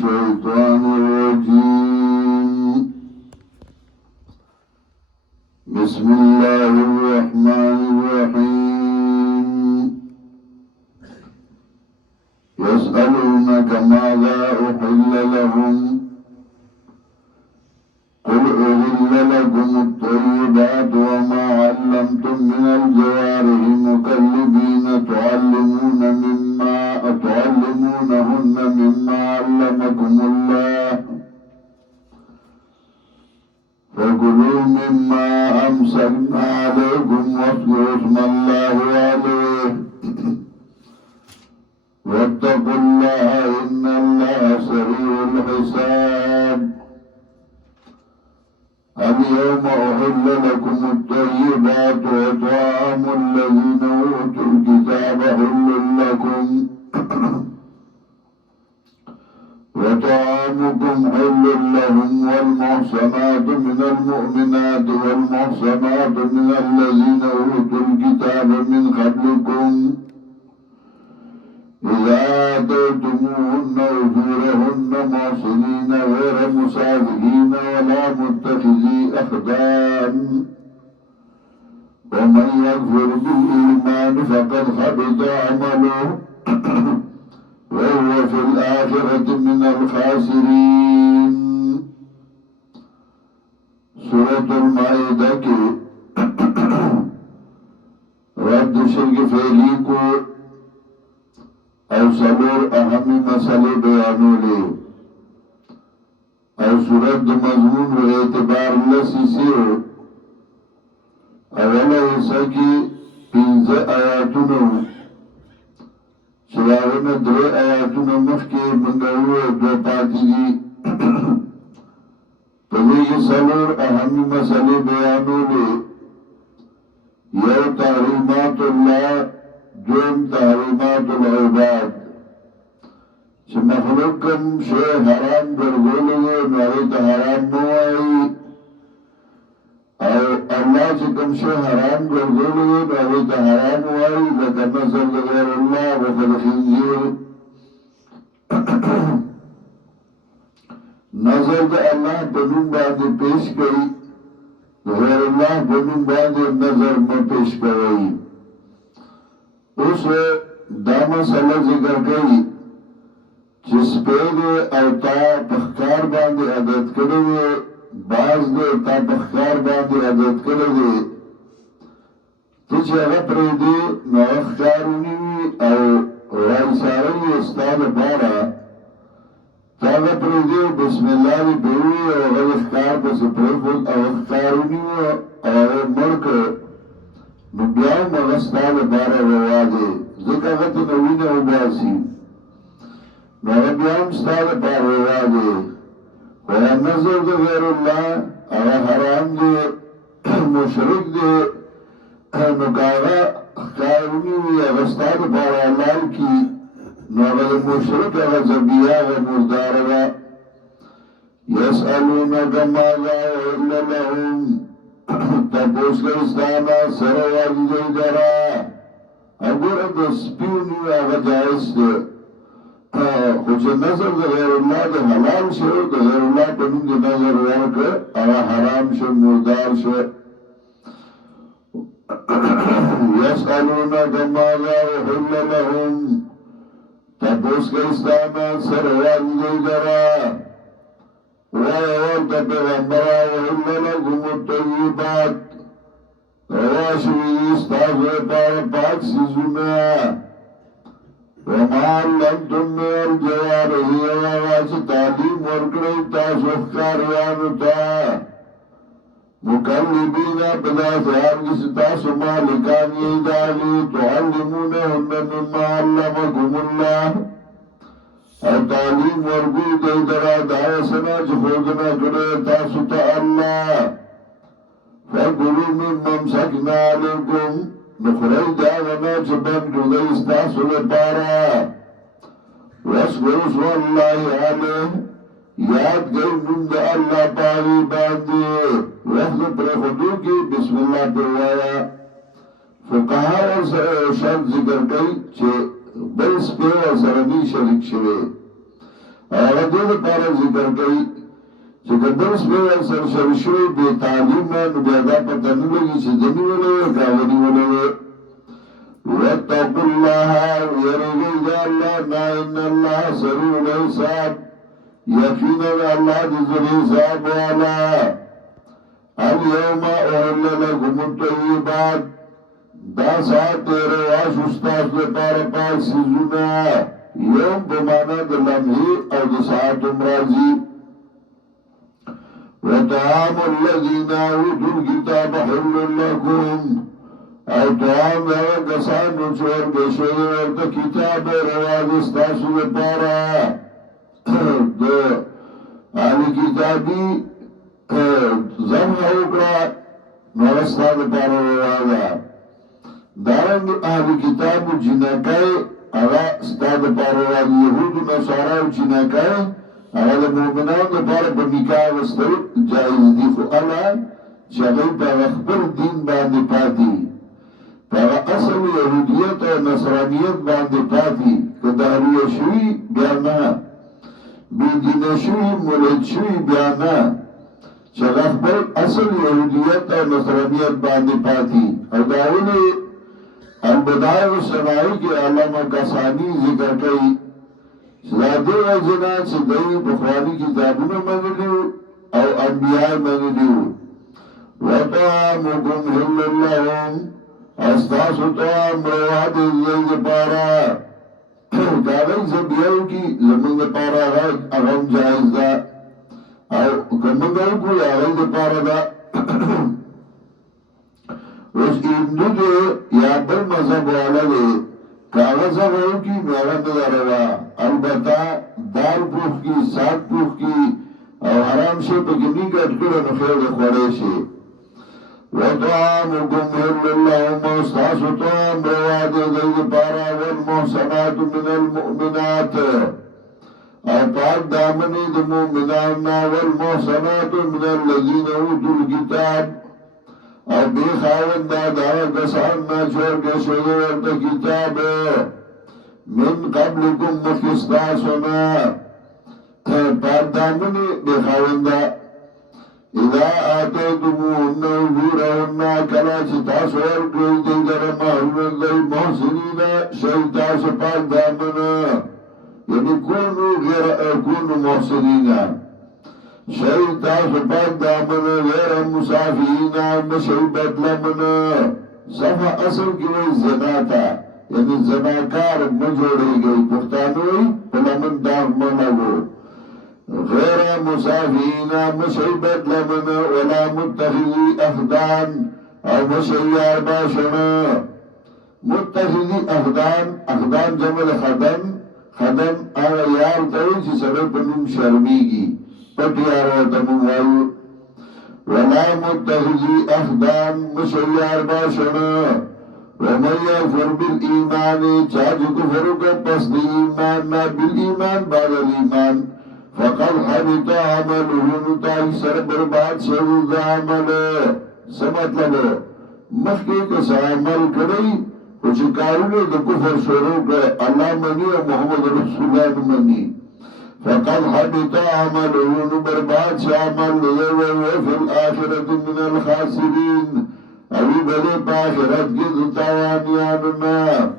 الشيطان الرجيم. بسم الله الرحمن الرحيم. يسألونك ماذا أحل لهم قل أحل لكم الطيبات وما علمتم من الجوارح مكلبين تعلمونهن مما علمكم الله فكلوا مما أمسكنا عليكم واذكروا اسم الله عليه واتقوا الله إن الله سريع الحساب. اليوم أحل لكم الطيبات وطعام الذين أوتوا الكتاب حل لكم وطعامكم حل لهم والمحصنات من المؤمنات والمحصنات من الذين أوتوا الكتاب من قبلكم إذا آتيتموهن أجورهن محصنين غير مسافحين ولا متخذي أخدان ومن يكفر بالإيمان فقد حبط عمله وهو في الآخرة من الخاسرين. سورة المائدة کی رد شرک فعلی کو او سلور اہمی مسئلے بیانولے او سورت مضمون و اعتبار لسی سیو اولا حصہ کی 15 آیاتونو چراغن 3 آیاتونو مخی منگوو دو پاتی دی پدیگی سلور اہمی مسئلے بیانولے یو تحریمات اللہ دوم تحریمات العباد چه مخلوق کم شے حرام گردولے نویت حرام نوائی او اللہ چه کم شے حرام گردولے نویت حرام نوائی لکا نظر غیر اللہ وفل خنزیر نظر دا اللہ بنون باندے پیش کئی غیر اللہ بنون باندے نظر میں پیش کئی. اس دا مسئلہ ذکر کئی جس پید او تا پخکار باندے عدد کردے باز دے تا پخکار باندے عدد کردے تیچے اگر پریدے نو اخکارونی او رائساری استاد بارا تا اگر پریدے بسم اللہ دی بیوی او اگر اخکار پس پریفت او اخکارونی او اگر مرک نو بیاو مغستال بارا رواده ذکر غط نوین او باسی نو بیاو مستال بارا رواده ویا نظر دے غیر اللہ اغا حرام دے مشرک دے نو کاغا خارونی وی اغستال بارا لال کی نو اغا مشرک اغا زبیہ اغا مردار اغا یسألونک ماذا احل لهم تپوس کرستانا سرواجی دی درا اگر دا سپیونی آغا جائز دے خوچ نظر دا غیر اللہ دا حلال شو دا غیر اللہ پنون دا نظر ورک آغا حرام شو مردار شو. یسألونک ماذا احل لهم تپوس کرستانا سرواجی دی درا وَيَوَرْتَ بِغَمْبَرَا وَإِلَّ لَكُمُ الطَّيِّبَاتِ رواشوی استاغر پار پاک سیزونا وَمَا عَلَّمْتُمْ مِنَ الْجَوَارِحِ وَوَاسِ تعلیم ورکڑی تاسو اخکاریانتا مکلبین بدا سیار کسی تاسو مالکانی دالی تعلمونهن مما علمکم اللہ او تعلیم ورگو دی درا دعوسنا چه خودنا کرے تاسو تا اللہ فَقُلُوا مِمَّا أَمْسَكْنَا عَلَيْكُمْ نخرج داغنا چه بند کردے استاسو لپارا وَاسْكُرُوا اسْمَ اللَّهِ عَلَيْهِ یاد گئی مند اللہ پاوی باندے وقت پرخدو کی بسم اللہ پروایا فقہا اور شرط ذکر کئی چه بل سپیو سرمی شرک شوے هغه دې لپاره ذکر کوي چې درس به ورسره شوی شوی بې تعلیم نو بیا دا پته نه لګي چې د نیولې که هغه نیولې واتقوا الله ويرجوا الله ما إن الله سريع الحساب يقينا الله ذو الحساب والا اليوم أحل لكم الطيبات دا ساعت تیرے واش استاذ لپاره پاک سیزونا یوم بمانا دا لمحی او دا ساعت امراضی وطعام الذين اوتوا الكتاب حل لكم او طعام دا کسانو چور بشوی ورد کتاب رواد استاسو لپاره دا آلی کتابی زمح اکڑا نورستا لپاره روادا دارنگ اهل کتاب جنکای اغا ستاد پاروان یهود و نصارا جنکای اغا دا مومنان دا پارا پا نکاح وستر جائز دی خو اللہ چاگئی پا اخبر دین باندی پاتی پا اصل یهودیت و نصرانیت باندی پاتی که داروی شوی بیانا بیدین شوی مولد شوی بیانا چاگ اخبر اصل یهودیت و نصرانیت باندی پاتی او داروی البدائع و صناعی کے علامہ کسانی ذکر کئی سلادے و جنا چدئی بخوانی کتابوں منلیو او انبیاء منلیو وطعامکم حل لهم استاس طعام رواد زید پارا کاغی زبیعو کی زمین پارا اغم جائز دا او کمگو کوئی اغی پارا دا اس ایندو دے یا بل مذہب والا دے کاغذ ہو کی محرد روا البتہ دار پوخ کی ساک پوخ کی او حرام سے پکنی کٹ کر نخیر خورے سے وطعامکم حل اللہم استاس طعام رواد زید پارا والمحسنات من المؤمنات او پاک دامنی دا مومناننا والمحسنات من الذین اوتوا الكتاب او بی خاون دادا کسان نا چھوڑ کے شده ورد کتاب من قبلکم مخستاسونا پاک دامنی بی خاون دا اذا آتیتمون وزورهن کلا چتاس ورگوی دیگر محرون دی محسنین شیطاس پاک دامنا یعنی کونو محسنین شہید تاس پاک دامن غیر مسافین مشہبت لمن صفحہ اصل کی وہی زنا تھا یعنی زناکار مجھوڑی گئی پختانوئی پلمن داغ منگو غیر مسافین مشہبت لمن ولا متخذی اخدان او مشہیار باشنا متخذی اخدان جمل خدن آغا یار تاوی چی سڑک پنم شرمیگی پٹیارو تموائیو ولا متخذی اخدان مشیار باشنا ومن یغفر بالایمان چاہج کفرو کا پس دی ایمان نا بالایمان بعد الایمان فقد حبط عمله نتائی سر برباد شدید عمل سمطلب مخی کس عمل کری کچھ کارونه د کفر شروع کر اللہ منی و محمد رسول اللہ منی فقد حبط عمله برباد عمل وفي الآخرة من الخاسرين أبي بلي بآخرت جد تاوانياننا